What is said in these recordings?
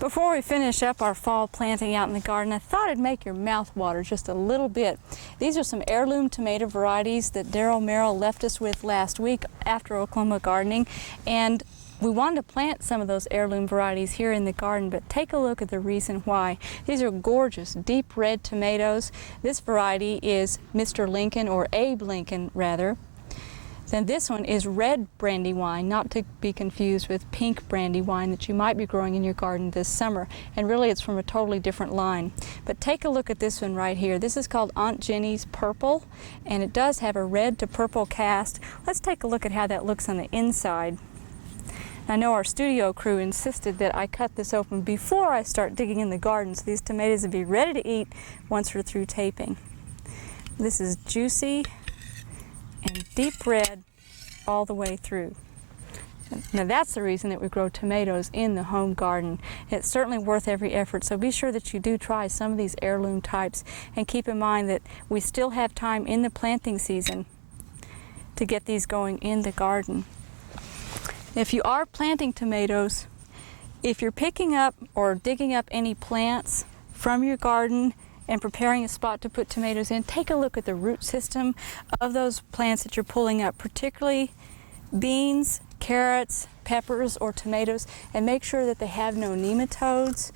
Before we finish up our fall planting out in the garden, I thought I'd make your mouth water just a little bit. These are some heirloom tomato varieties that Daryl Merrill left us with last week after Oklahoma gardening, and we wanted to plant some of those heirloom varieties here in the garden, but take a look at the reason why. These are gorgeous, deep red tomatoes. This variety is Mr. Lincoln, or Abe Lincoln rather. Then this one is red brandywine, not to be confused with pink brandywine that you might be growing in your garden this summer. And really it's from a totally different line. But take a look at this one right here. This is called Aunt Jenny's Purple, and it does have a red to purple cast. Let's take a look at how that looks on the inside. I know our studio crew insisted that I cut this open before I start digging in the garden, so these tomatoes will be ready to eat once we're through taping. This is juicy and deep red all the way through. Now that's the reason that we grow tomatoes in the home garden. It's certainly worth every effort, so be sure that you do try some of these heirloom types, and keep in mind that we still have time in the planting season to get these going in the garden. If you are planting tomatoes, if you're picking up or digging up any plants from your garden and preparing a spot to put tomatoes in, take a look at the root system of those plants that you're pulling up, particularly beans, carrots, peppers, or tomatoes, and make sure that they have no nematodes.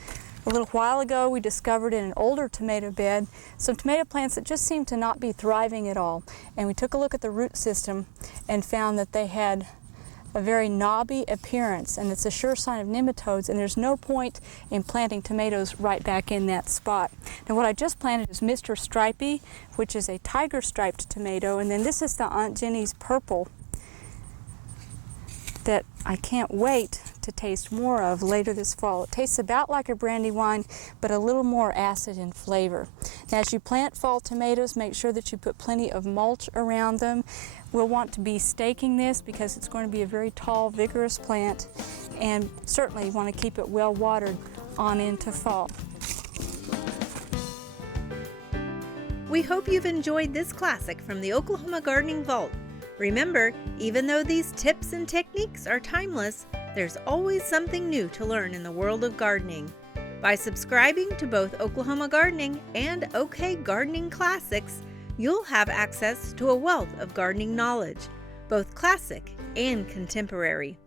A little while ago we discovered in an older tomato bed some tomato plants that just seemed to not be thriving at all, and we took a look at the root system and found that they had a very knobby appearance, and it's a sure sign of nematodes, and there's no point in planting tomatoes right back in that spot. Now what I just planted is Mr. Stripey, which is a tiger striped tomato, and then this is the Aunt Jenny's Purple that I can't wait to taste more of later this fall. It tastes about like a brandywine, but a little more acid in flavor. Now as you plant fall tomatoes, make sure that you put plenty of mulch around them. We'll want to be staking this because it's going to be a very tall, vigorous plant, and certainly you want to keep it well watered on into fall. We hope you've enjoyed this classic from the Oklahoma Gardening Vault. Remember, even though these tips and techniques are timeless, there's always something new to learn in the world of gardening. By subscribing to both Oklahoma Gardening and OK Gardening Classics, you'll have access to a wealth of gardening knowledge, both classic and contemporary.